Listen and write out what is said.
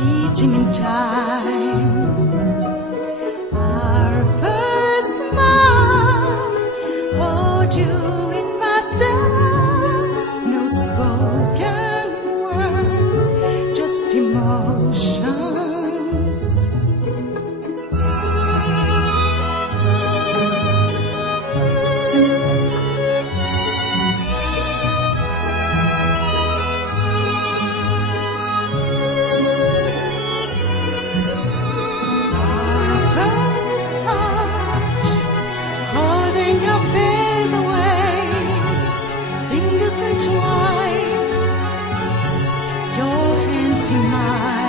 beating in time. Our first smile, hold you in my step. No spoken words, just emotions. Your face away, fingers entwined, your hands in mine.